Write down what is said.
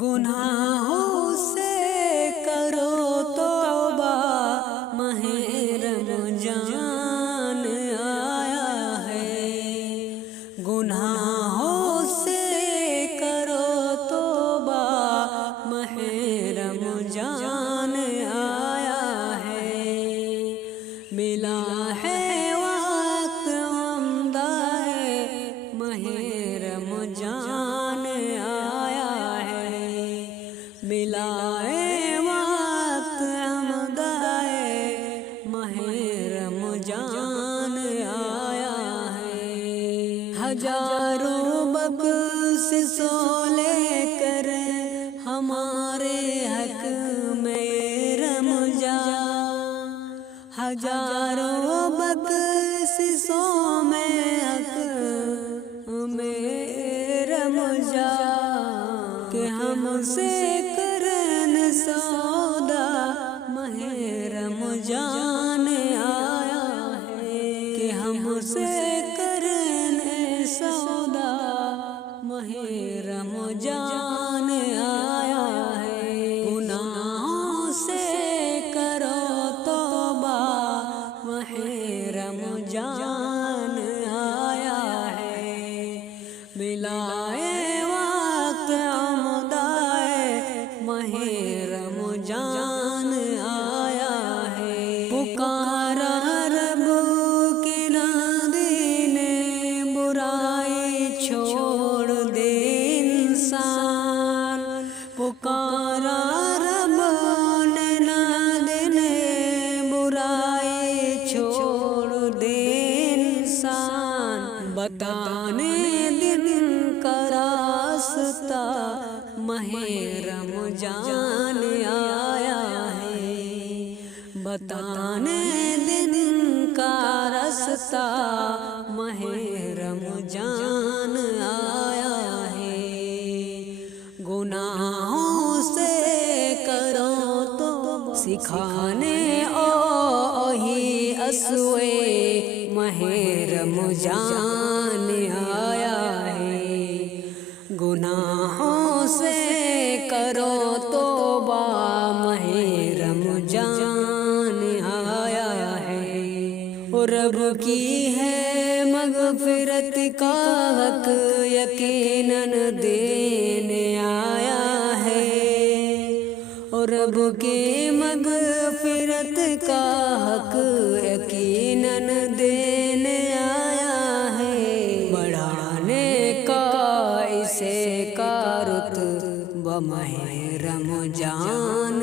گناہوں سے کرو توبہ، ماہ رمضان آیا ہے۔ گناہوں سے کرو توبہ، ماہ رمضان آیا ہے۔ ملا ہے وقت عمدہ ہے، ماہ رمضان آیا ہے۔ ملا ہے وقت عمدہ ہے، ماہ رمضان آیا ہے۔ ہزاروں بخششوں لے کر ہمارے حق میں رمضان، ہزاروں بخششوں میں حق میں رمضان، کہ ہم سے کرن سودا، ماہ رمضان آیا ہے۔ کہ ہم سے کرن سودا، ماہ رمضان آیا ہے۔ گناہوں سے کرو توبہ، ماہ رمضان آیا ہے۔ ملا ہے وقت عمدہ ہے، ماہ رمضان آیا ہے۔ پکارا رب کے نادی نے، برائی چھوڑ دے انسان۔ پکارا رب نے نادی نے، برائی چھوڑ دے انسان۔ بتانے دن کا راستہ، ماہ رمضان آیا ہے۔ بتانے دن کا راستہ، ماہ رمضان آیا ہے۔ گناہوں سے کرو تو سکھانے اوہی اسوے، ماہ رمضان آیا ہے۔ گناہوں سے کرو توبہ، ماہ رمضان آیا ہے۔ رب کی ہے مغفرت کا حق، یقیناً دینے آیا ہے۔ رب کی مغفرت کا حق، یقیناً دینے آیا ہے۔ بڑھانے کا اسے کا رتبہ، ماہ رمضان